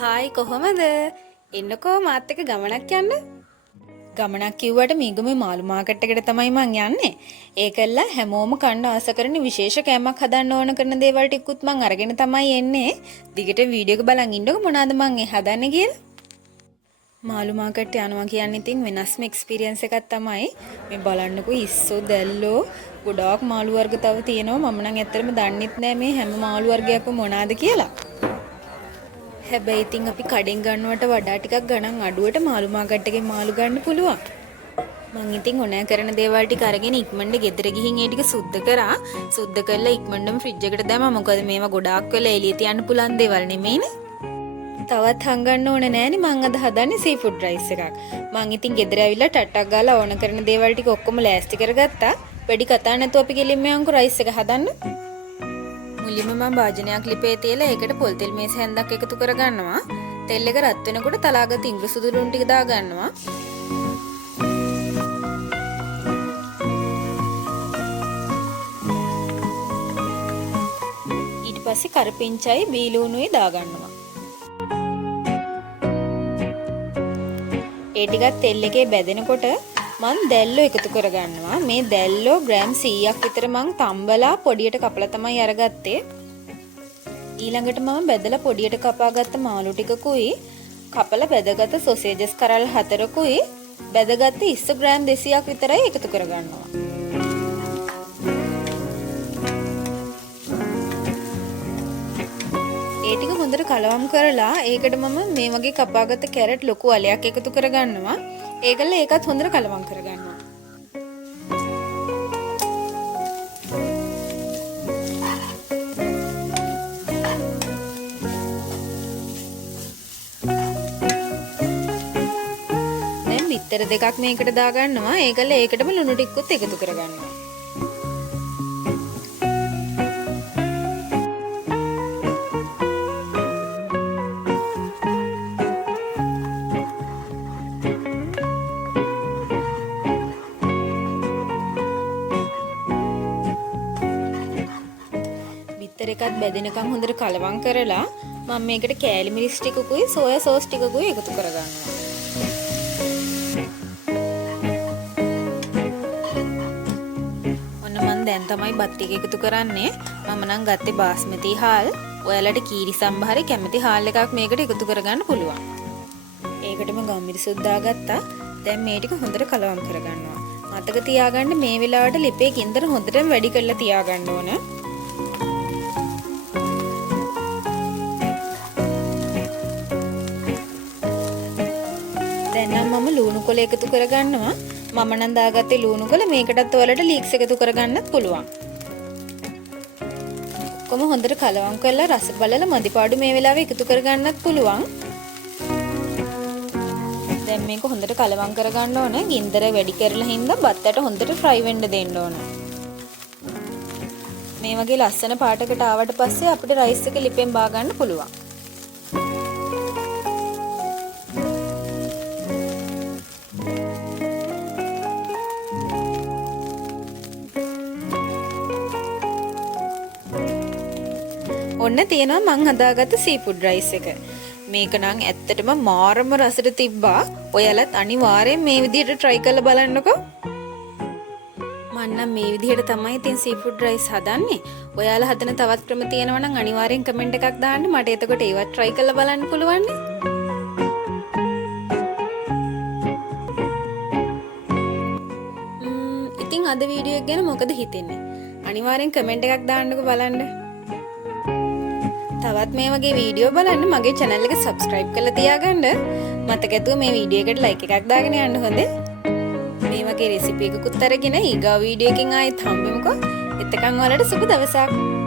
Hi කොහොමද? එන්නකෝ මාත් එක්ක ගමනක් යන්න. ගමනක් කිව්වට මීගමේ මාළු මාකට් එකට තමයි මං යන්නේ. ඒකල්ල හැමෝම කන්න ආස කරන විශේෂ කෑමක් හදන්න ඕන කරන දේවල් ටිකුත් මං අරගෙන තමයි එන්නේ. දිගට වීඩියෝ එක බලන් ඉන්නකො මොනවාද මං හදන්නේ කියලා. මාළු මාකට් යනවා කියන්නේ ඉතින් වෙනස්ම එක්ස්පීරියන්ස් එකක් තමයි. මේ බලන්නකෝ ඉස්සෝ දැල්ලෝ ගොඩාක් මාළු වර්ග තව තියෙනවා. මම නම් ඇත්තටම දන්නෙත් නෑ මේ හැම මාළු වර්ගයක්ම මොනවාද කියලා. හැබැයි ඉතින් අපි කඩෙන් ගන්නවට වඩා ටිකක් ගණන් අඩුවට මාළු මාකට් එකේ මාළු ගන්න පුළුවන්. මං ඉතින් ඕනෑ කරන දේවල් ටික අරගෙන ඉක්මනට ගෙදර ගිහින් ඒ ටික සුද්ධ කරා. සුද්ධ කරලා ඉක්මනටම ෆ්‍රිජ් එකට දැම්මා. මොකද මේවා ගොඩාක් වෙලා එළිය තියන්න පුළුවන් දේවල් නෙමෙයිනේ. තවත් හංගන්න ඕන නෑනේ මං අද හදන්නේ සීෆුඩ් රයිස් එකක්. මං ඉතින් ගෙදර ඇවිල්ලා ටට්ටක් ගාලා ඕන කරන දේවල් ටික ඔක්කොම ලෑස්ති කරගත්තා. වැඩි කතා නැතුව අපි ගෙලින්ම යන්කෝ රයිස් එක හදන්න. මුලින්ම මම භාජනයක් ලිපේ තියලා ඒකට පොල් තෙල් මේස හැන්දක් එකතු කරගන්නවා. තෙල් එක රත් වෙනකොට තලාගත් ඉංග්‍රීසි සුදු ලුණු ටික දාගන්නවා. ඊට පස්සේ කරපිංචයි බීලුණුයි දාගන්නවා. ඒ ටිකත් තෙල් එකේ බැදෙනකොට මං දැල්ලෝ එකතු කරගන්නවා. මේ දැල්ලෝ ග්‍රෑම් 100ක් විතර මං තම්බලා පොඩියට කපලා තමයි අරගත්තේ. ඊළඟට මම බෙදලා පොඩියට කපාගත්ත මාළු ටිකකුයි කපලා බෙදගත්ත සොසේජස් කරල් 4කුයි බෙදගත්ත ඉස්සු ග්‍රෑම් 200ක් විතරයි එකතු කරගන්නවා. ඒ ටික හොඳට කලවම් කරලා ඒකට මම මේ වගේ කපාගත්ත කැරට් ලොකු අලයක් එකතු කරගන්නවා. ඒකල ඒකත් හොඳට කලවම් කරගන්නවා. දැන් බිත්තර දෙකක් මේකට දාගන්නවා. ඒකල ඒකටම ලුණු ටිකකුත් එකතු කරගන්නවා. එකත් බැදෙනකම් හොඳට කලවම් කරලා මම මේකට කෑලි මිරිස් ටිකකුයි සෝයා සෝස් ටිකකුයි එකතු කරගන්නවා. ඔන්න මම දැන් තමයි බත් ටික එකතු කරන්නේ. මම නම් ගත්තේ බාස්මති හාල්. ඔයාලට කීරි සම්භාරේ කැමති හාල් එකක් මේකට එකතු කරගන්න පුළුවන්. ඒකටම ගම්මිරිසුත් දාගත්තා. දැන් මේ ටික හොඳට කලවම් කරගන්නවා. මතක තියාගන්න මේ වෙලාවට ලිපේ ගින්දර හොඳටම වැඩි කරලා තියාගන්න ඕන. දැන් මම ලුණු කොළ එකතු කරගන්නවා. මම නම් දාගත්තේ ලුණු කොළ. මේකටත් ඔයාලට ලීක්ස් එකතු කරගන්නත් පුළුවන්. කොහොම හොඳට කලවම් කරලා රස බලලා මදිපාඩු මේ වෙලාවේ එකතු කරගන්නත් පුළුවන්. දැන් මේක හොඳට කලවම් කරගන්න ඕන. ගින්දර වැඩි කරලා හින්දා බත්තට හොඳට ෆ්‍රයි වෙන්න දෙන්න ඕන. මේ වගේ ලස්සන පාටකට ආවට පස්සේ අපිට රයිස් එක ලිපෙන් බා ගන්න පුළුවන්. ඔන්න තියෙනවා මං හදාගත්ත සීෆුඩ් රයිස් එක. මේක නම් ඇත්තටම මාරම රසට තිබ්බා. ඔයාලත් අනිවාර්යෙන් මේ විදිහට try කරලා බලන්නකෝ. මම නම් මේ විදිහට තමයි ඉතින් සීෆුඩ් රයිස් හදන්නේ. ඔයාලා හදන තවත් ක්‍රම තියෙනවා නම් අනිවාර්යෙන් කමෙන්ට් එකක් දාන්න. මට එතකොට ඒවත් try කරලා බලන්න පුළුවන් නේ. ඉතින් අද වීඩියෝ එක ගැන මොකද හිතෙන්නේ? අනිවාර්යෙන් කමෙන්ට් එකක් දාන්නකෝ බලන්න. තවත් මේ වගේ වීඩියෝ බලන්න මගේ channel එක subscribe කරලා තියාගන්න. මතක ඇතුව මේ වීඩියෝ එකට like එකක් දාගෙන යන්න හොඳේ. මේ වගේ රෙසිපි එකකුත් අරගෙන ඊගා වීඩියෝ එකකින් ආයෙත් හම්බෙමුකෝ. එතකන් ඔයාලට සුබ දවසක්.